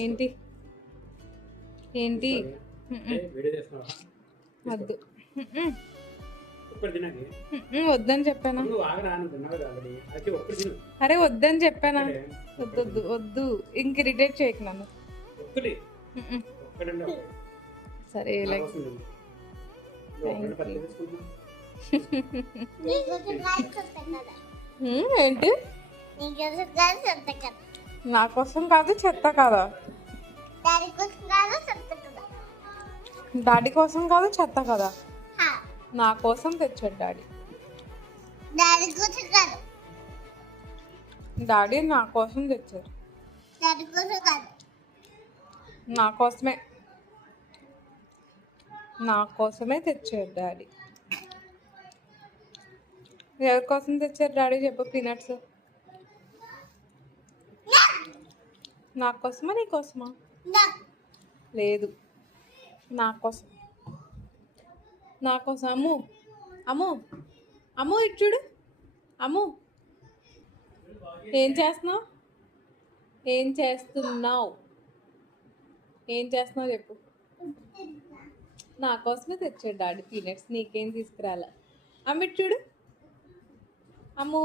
ఏంటి ఏంటి వద్దు వద్దని చెప్పానా? అరే వద్దని చెప్పానా? వద్దు వద్దు వద్దు, ఇంక ఇరిటేట్ చేయకు నన్ను. సరే ఏంటి? నా కోసం కాదు, చెత్త కాదా? డాడీ కోసం కాదు, చెత్త కదా? నా కోసం తెచ్చాడు డాడీ. డాడీ నా కోసం తెచ్చారు. నా కోసమే, నా కోసమే తెచ్చారు డాడీ. ఎవరి కోసం తెచ్చారు డాడీ చెప్పు? పీనట్స్ నా కోసమా నీ కోసమా? లేదు, నా కోసం. నా కోసం. అమ్ము అమ్ము అమ్ము ఇటు చూడు. అమ్ము ఏం చేస్తున్నావు? ఏం చేస్తున్నావు? ఏం చేస్తున్నావు చెప్పు? నా కోసమే తెచ్చాడు డాడీ పీనట్స్, నీకేం తీసుకురాలా. అమ్మ ఇటు చూడు. అమ్ము